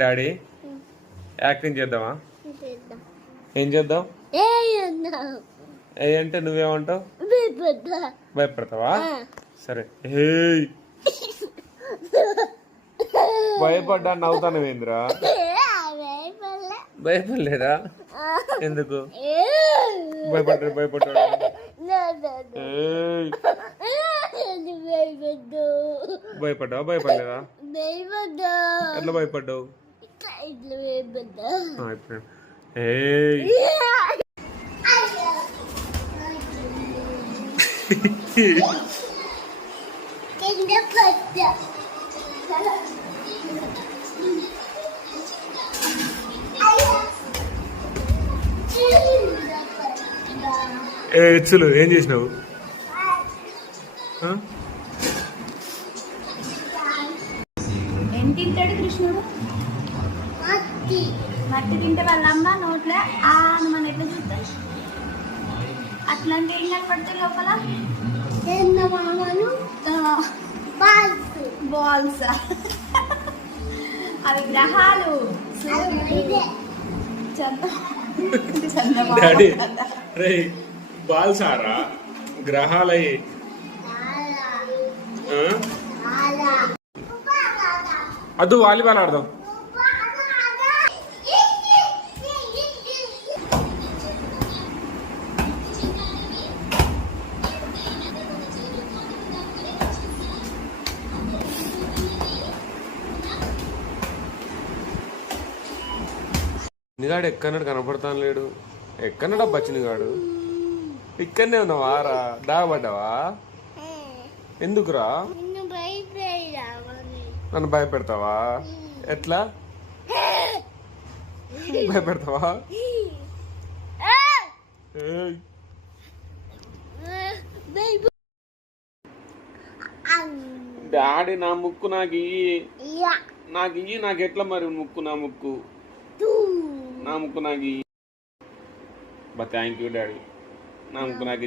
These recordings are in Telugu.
డాడీ యాక్టింగ్ చేద్దామా? ఏం చేద్దాం? ఏ అంటే నువ్వేమంటావు? భయపడతావా? సరే. హే భయపడ్డా నవ్వుతాను ఏంద్రా? భయపడలేదా? ఎందుకు భయపడ్డాడు? భయపడ్డావా? భయపడలేదా? ఎట్లా భయపడ్డావు? ఎచ్చులు ఏం చేసినావు? ఏం తింటాడు కృష్ణుడు? మట్టి తింటే వాళ్ళమ్మ నోట్లే మనం ఎట్లా చూస్తాం? అట్లాంటి ఏం కనపడతాయి లోపల? బాల్స్ అవి గ్రహాలు. బాల్సారా గ్రహాలయ్యి? అదు వాలీబాల్ ఆడదాం. చిన్నగాడు ఎక్కన్నాడు కనపడతాను లేడు. ఎక్కన్నాడా చిన్నగాడు? ఇక్కడనే ఉన్నావా? రా దాగబడ్డావా? ఎందుకురా? నన్ను భయపెడతావా? ఎట్లా భయపెడతావా? డాడీ నా ముక్కు నాకు ఇయ్యి. నాకు ఎట్లా మరి ముక్కు? నా ముక్కు నాకు థ్యాంక్ యూ డాడీ. నా ముక్కు నాకు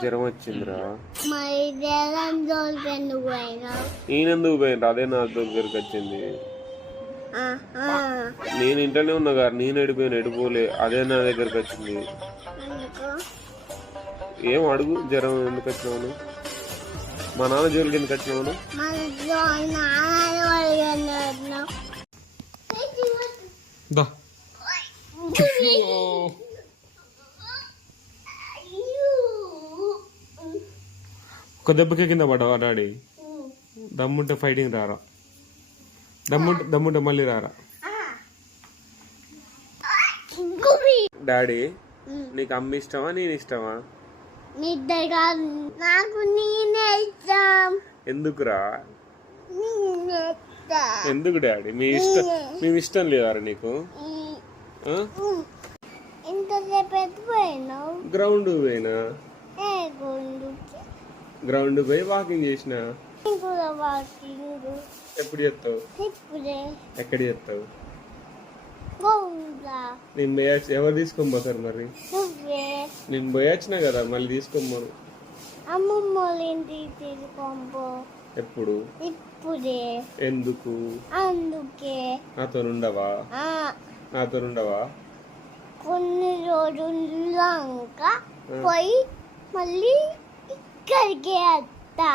జ్వరం వచ్చిందిరా. నేనెందుకు పోయినరా? అదే నా దగ్గరికి వచ్చింది. నేను ఇంట్లోనే ఉన్నా గారు. నేను ఎడిపోలే. అదే నా దగ్గరికి వచ్చింది. ఏం అడుగు? జ్వరం ఎందుకు వచ్చినావు? మా నాన్న జోలికి ఎందుకు వచ్చినావు? ఒక దెబ్బకి కింద పడ్డావా డాడీ? దమ్ముంటే ఫైటింగ్ రారా? దమ్ముంటే మళ్ళీ రారా? డాడీ నీకు అమ్మ ఇష్టమా నేను ఇష్టమా? నాకు నేనే ఇష్టం. ఎందుకురా? ఎందుకు డాడీ? మేము ఇష్టం లేదా నీకు? గ్రౌండ్ పోయినా, గ్రౌండ్ పోయి వాకింగ్ చేసిన. ఎప్పుడు చేస్తావు? ఎక్కడ చేస్తావు? నేను ఎవరు తీసుకొని పోతారు మరి? నేను పోయొచ్చినా కదా, మళ్ళీ తీసుకోమను. ఎప్పుడు? ఇప్పుడే. ఎందుకు? అందుకే. నాతోనుండవా? కొన్ని రోజులంక పోయి మళ్ళీ ఇక్కడికి వస్తా.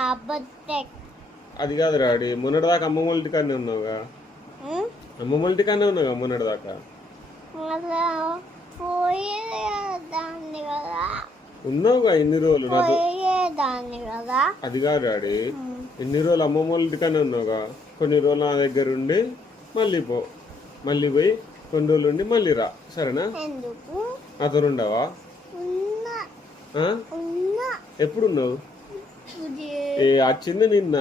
అది కాదు డాడీ, మొన్నటి దాకా అమ్మమ్మ వాళ్ళ ఇంటికాడనే ఉన్నావుగా. అమ్మమ్మ వాళ్ళ ఇంటికాడనే ఉన్నావుగా మొన్నటి దాకా. పోయేదాన్ని కదా. ఉన్నావుగా ఇన్ని రోజులు. పోయేదాన్ని కదా. అది కాదు డాడీ, ఇన్ని రోజులు అమ్మమ్మ వాళ్ళ ఇంటికాడనే ఉన్నావుగా. కొన్ని రోజులు నా దగ్గర ఉండి మళ్ళీ పోయి కొన్ని రోజులు ఉండి మళ్ళీ రా, సరేనా? ఎందుకు? అతను ఉండవా? ఎప్పుడున్నావు? వచ్చింది నిన్న.